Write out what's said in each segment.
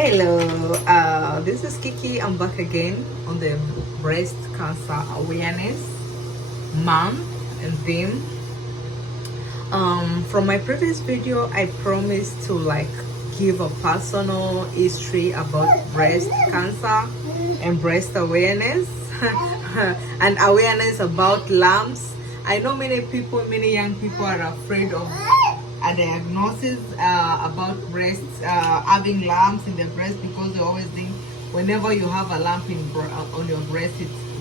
Hello, this is Kiki. I'm back again on the breast cancer awareness month and theme. From my previous video, I promised to give a personal history about breast cancer and breast awareness and awareness about lumps. I know many young people are afraid of a diagnosis about breasts having lumps in the breast, because they always think whenever you have a lump on your breast,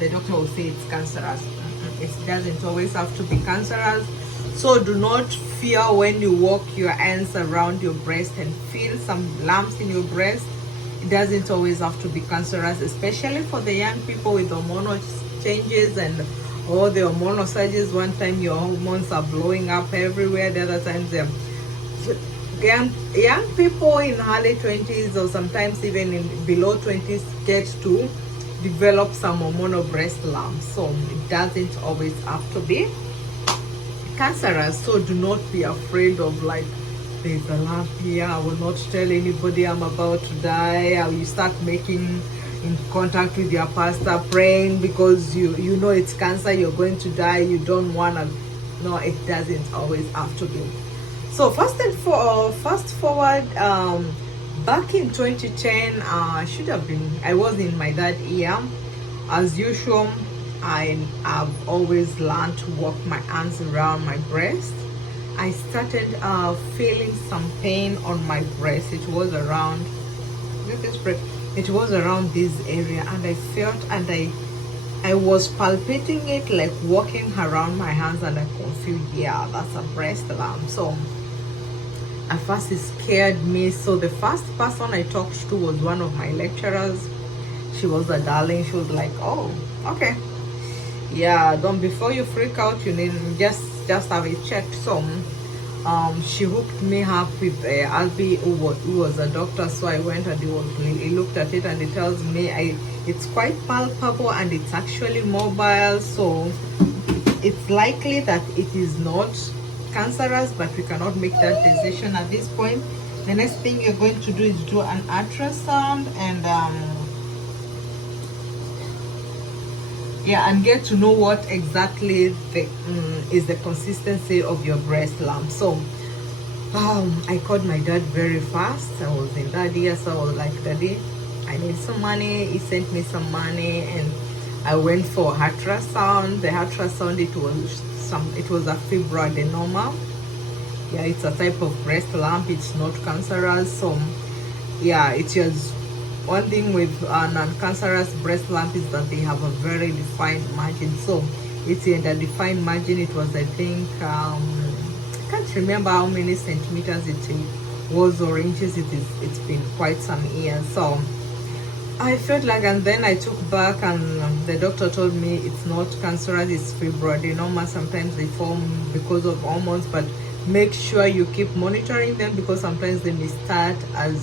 the doctor will say it's cancerous. It doesn't always have to be cancerous. So do not fear when you walk your hands around your breast and feel some lumps in your breast. It doesn't always have to be cancerous, especially for the young people with hormonal changes and all the hormonal surges. One time your hormones are blowing up everywhere, the other times young people in early 20s or sometimes even in below 20s get to develop some hormonal breast lumps. So it doesn't always have to be cancerous. So do not be afraid of there's a lump here, I will not tell anybody I'm about to die. Or you start making in contact with your pastor, praying because you know it's cancer, you're going to die, you don't want to. No, it doesn't always have to be. So fast forward, back in 2010, I was in my third year. As usual, I have always learned to walk my hands around my breast. I started feeling some pain on my breast. It was around this area, and I felt, and I was palpating it, like walking around my hands, and I could feel, yeah, that's a breast lump. So at first it scared me. So the first person I talked to was one of my lecturers. She was a darling. She was like, oh, okay, yeah, don't, before you freak out, you need just have it checked. So she hooked me up with Albi, who was a doctor. So I went, and he looked at it, and he tells me it's quite palpable and it's actually mobile, so it's likely that it is not cancerous, but we cannot make that decision at this point. The next thing you're going to do is do an ultrasound and and get to know what exactly is the consistency of your breast lump. So I called my dad very fast. I was in that year, so I was like, Daddy, I need some money. He sent me some money, and I went for ultrasound. The ultrasound, it was a fibroadenoma. Yeah, it's a type of breast lump. It's not cancerous. So yeah, it was one thing with non-cancerous breast lump is that they have a very defined margin. So it's in the defined margin. It was, I think, I can't remember how many centimeters it was or inches. It's been quite some years. So I felt like, and then I took back, and the doctor told me it's not cancerous, it's fibroadenoma. Sometimes they form because of hormones, but make sure you keep monitoring them, because sometimes they may start as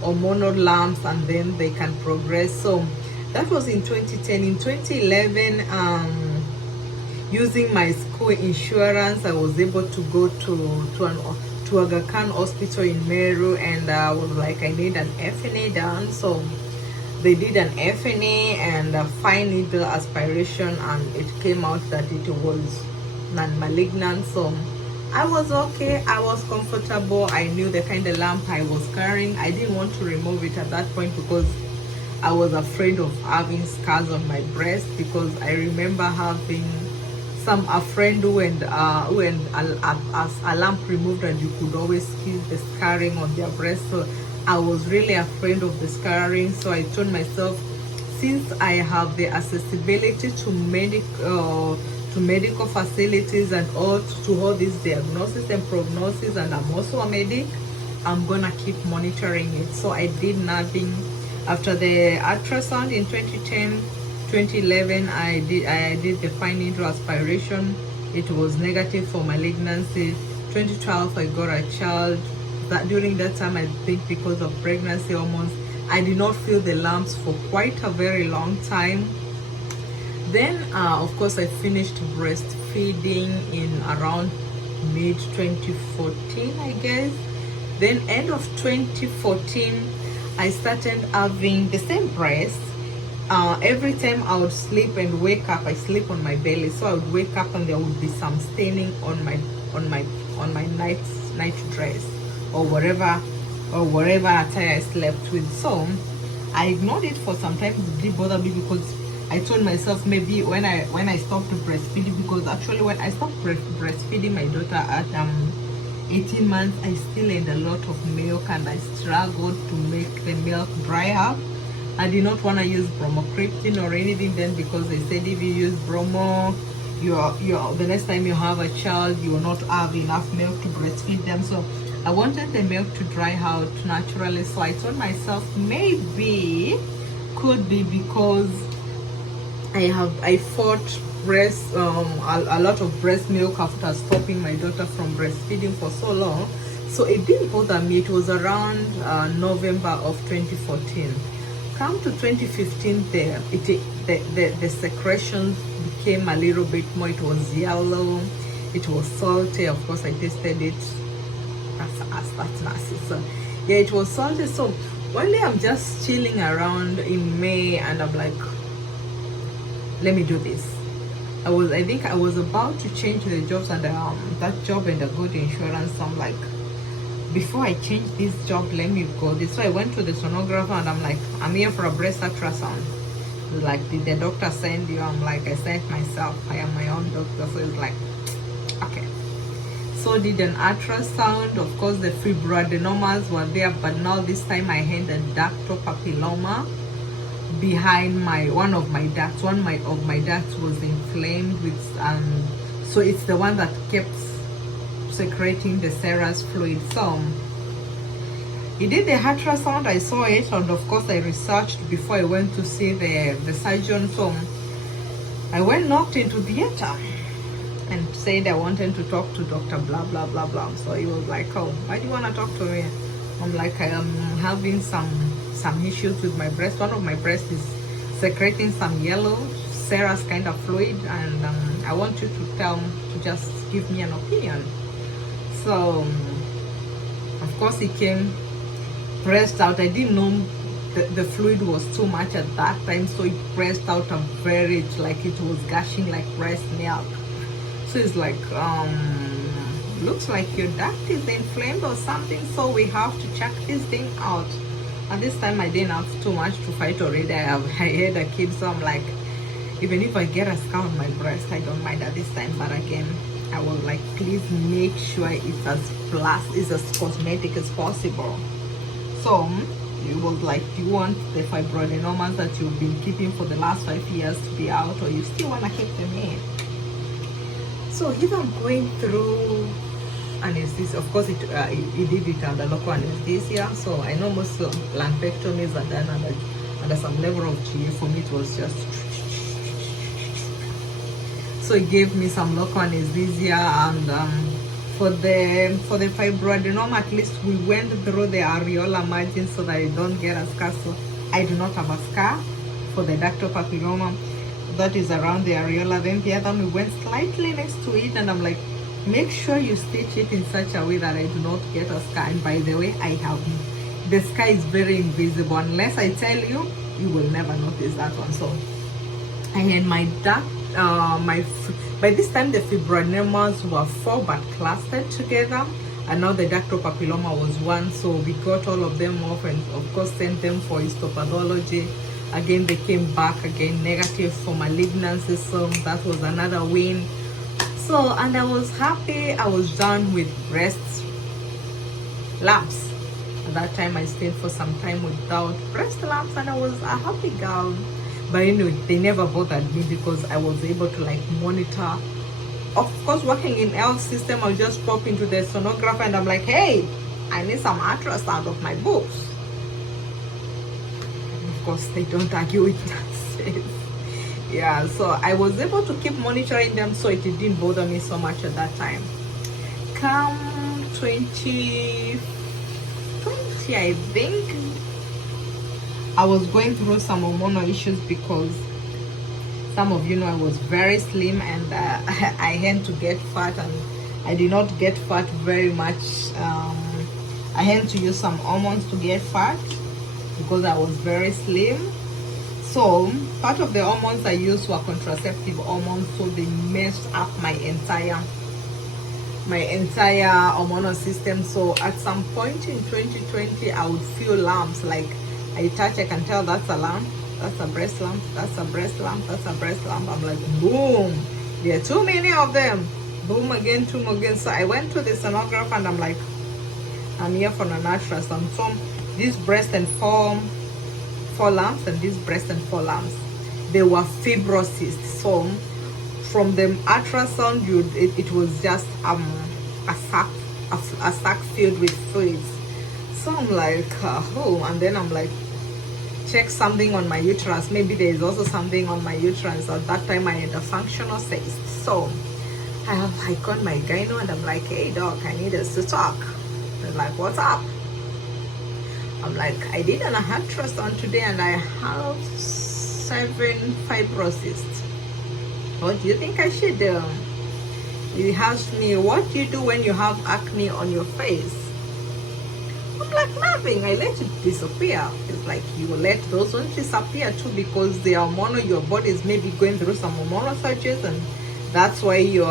hormonal lumps and then they can progress. So that was in 2010. In 2011, using my school insurance, I was able to go to Aga Khan Hospital in Meru, and I was like, I need an FNA done. So they did an FNA and a fine needle aspiration, and it came out that it was non-malignant. So I was okay, I was comfortable. I knew the kind of lump I was carrying. I didn't want to remove it at that point because I was afraid of having scars on my breast, because I remember having a friend who had a lump removed, and you could always see the scarring on their breast. So I was really afraid of the scarring. So I told myself, since I have the accessibility to medical facilities and to all these diagnosis and prognosis, and I'm also a medic, I'm gonna keep monitoring it. So I did nothing. After the ultrasound in 2010, 2011, I did the fine needle aspiration. It was negative for malignancy. 2012, I got a child. That during that time, I think because of pregnancy hormones, I did not feel the lumps for quite a very long time. Then of course I finished breastfeeding in around mid 2014, I guess. Then end of 2014, I started having the same breast. Every time I would sleep and wake up, I sleep on my belly, so I would wake up and there would be some staining on my on my on my night dress or whatever attire I slept with. So I ignored it for some time. It didn't bother me because I told myself maybe when I stopped breastfeeding, because actually when I stopped breastfeeding my daughter at 18 months, I still had a lot of milk and I struggled to make the milk dry up. I did not want to use bromocriptine or anything then, because they said if you use bromo, you're the next time you have a child, you will not have enough milk to breastfeed them. So I wanted the milk to dry out naturally. So I told myself maybe could be because I fought breast a lot of breast milk after stopping my daughter from breastfeeding for so long. So it didn't bother me. It was around November of 2014. Come to 2015, the secretions became a little bit more. It was yellow, it was salty. Of course I tasted it. That's nasty. So yeah, it was salty. So one day I'm just chilling around in May and I'm like, let me do this. I think I was about to change the jobs, and that job and a good insurance. So I'm like, before I change this job, let me go this. So I went to the sonographer and I'm like, I'm here for a breast ultrasound. Like, did the doctor send you? I'm like, I sent myself. I am my own doctor. So it's like, okay. So did an ultrasound. Of course, the fibroadenomas were there, but now this time I had a ductal papilloma behind one of my ducts. One of my ducts was inflamed with so it's the one that kept secreting the serous fluid. So he did the ultrasound, I saw it, and of course I researched before I went to see the surgeon. So I went, knocked into theater and said I wanted to talk to Dr. blah blah blah blah. So he was like, oh, why do you want to talk to me? I'm like, I am having some issues with my breast. One of my breasts is secreting some yellow serous kind of fluid, and I want you to just give me an opinion. So of course he came, pressed out. I didn't know the fluid was too much at that time, so it pressed out a very, like it was gushing like breast milk. So it's like, looks like your duct is inflamed or something, so we have to check this thing out. At this time I didn't have too much to fight already. I had a kid, so I'm like, even if I get a scar on my breast, I don't mind at this time. But again, I will like, please make sure it's as cosmetic as possible. So you will like, do you want the fibroadenomas that you've been keeping for the last 5 years to be out, or you still want to keep them in? So if I'm going through anesthesia, of course it did it under local anesthesia. So I know most lumpectomies are done under some level of GA. For me it was just, so it gave me some local anesthesia. And for the fibroadenoma, at least we went through the areola margin so that I don't get a scar. So I do not have a scar. For the ductal papilloma, that is around the areola. Then the other one, we went slightly next to it, and I'm like, make sure you stitch it in such a way that I do not get a scar. And by the way, I have, the scar is very invisible. Unless I tell you, you will never notice that one. So I had my duct, by this time the fibroadenomas were 4 but clustered together, and now the ductal papilloma was 1. So we got all of them off and of course sent them for histopathology. Again, they came back again negative for malignancy, so that was another win. So, and I was happy. I was done with breast lumps. At that time I stayed for some time without breast lumps, and I was a happy girl. But anyway, they never bothered me because I was able to like monitor. Of course, working in health system, I'll just pop into the sonographer and I'm like, hey, I need some ultrasound of my boobs. Of course, they don't argue with that. Yeah, so I was able to keep monitoring them, so it didn't bother me so much at that time. Come 2020, I think, I was going through some hormonal issues because some of you know I was very slim, and I had to get fat, and I did not get fat very much. I had to use some hormones to get fat. because I was very slim. So part of the hormones I used were contraceptive hormones, so they messed up my entire hormonal system. So at some point in 2020, I would feel lumps, like I touch, I can tell that's a lump, that's a breast lump, that's a breast lump, that's a breast lump. I'm like, boom, there are too many of them. Boom again, boom again. So I went to the sonographer and I'm like, I'm here for an ultrasound. So this breast and four lumps, and this breast and four lumps, they were fibrocysts. So from the ultrasound, it was just a sack filled with fluids. So I'm like, oh, and then I'm like, check something on my uterus. Maybe there is also something on my uterus. At that time, I had a functional cyst. So I called my gyno and I'm like, hey doc, I need us to talk. They're like, what's up? I'm like, I did an ultrasound today and I have 7 fibrocysts. What do you think I should do? He asked me, what do you do when you have acne on your face? I'm like, nothing, I let it disappear. It's like, you let those ones disappear too, because they are hormonal. Your body is maybe going through some hormonal surges, and that's why you're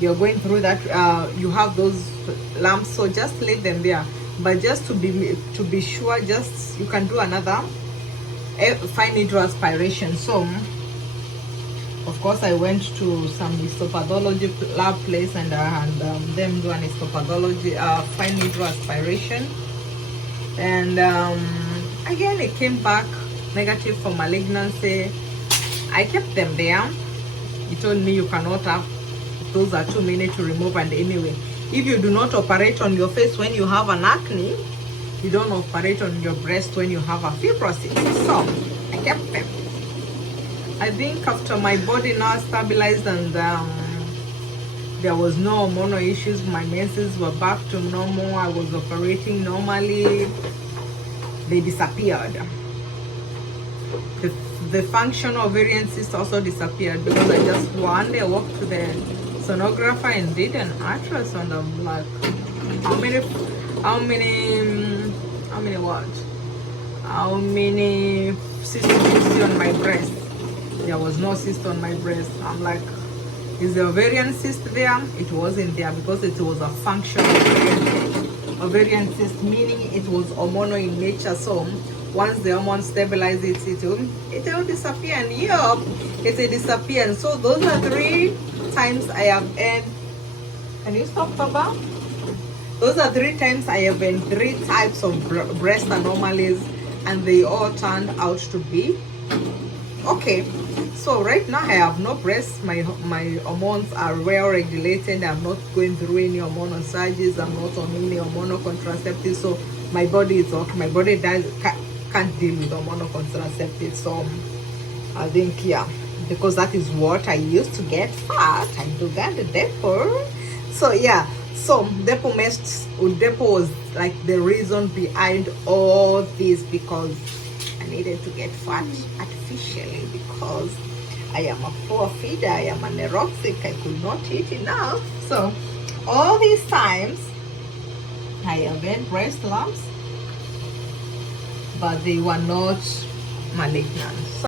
going through that. You have those lumps, so just leave them there. But just to be sure, just you can do another fine needle aspiration. So of course I went to some histopathology lab place and them do an histopathology fine needle aspiration, and again it came back negative for malignancy. I kept them there. He told me you cannot have, those are too many to remove, and anyway, if you do not operate on your face when you have an acne, you don't operate on your breast when you have a fibrosis. So I kept them. I think after my body now stabilized and there was no hormonal issues, my menses were back to normal, I was operating normally, they disappeared. The functional ovarian cyst also disappeared, because I just one day walked to the sonographer and did an ultrasound. I'm like, how many cysts do you see on my breast? There was no cyst on my breast. I'm like, is the ovarian cyst there? It wasn't there, because it was a functional ovarian cyst, meaning it was hormonal in nature. So once the hormone stabilizes it will disappear, and yup, it will disappear. And so those are 3 times I have had. Can you stop, Baba? Those are 3 times I have had 3 types of breast anomalies, and they all turned out to be okay. So right now I have no breasts. My hormones are well regulated. I'm not going through any hormonal surges. I'm not on any hormonal contraceptives. So my body is okay. My body can't deal with hormonal contraceptives. So I think, yeah, because that is what I used to get fat. I do that the depot. So yeah, so depot was like the reason behind all this, because I needed to get fat artificially, because I am a poor feeder, I am anorexic, I could not eat enough. So all these times I have had breast lumps, but they were not malignant.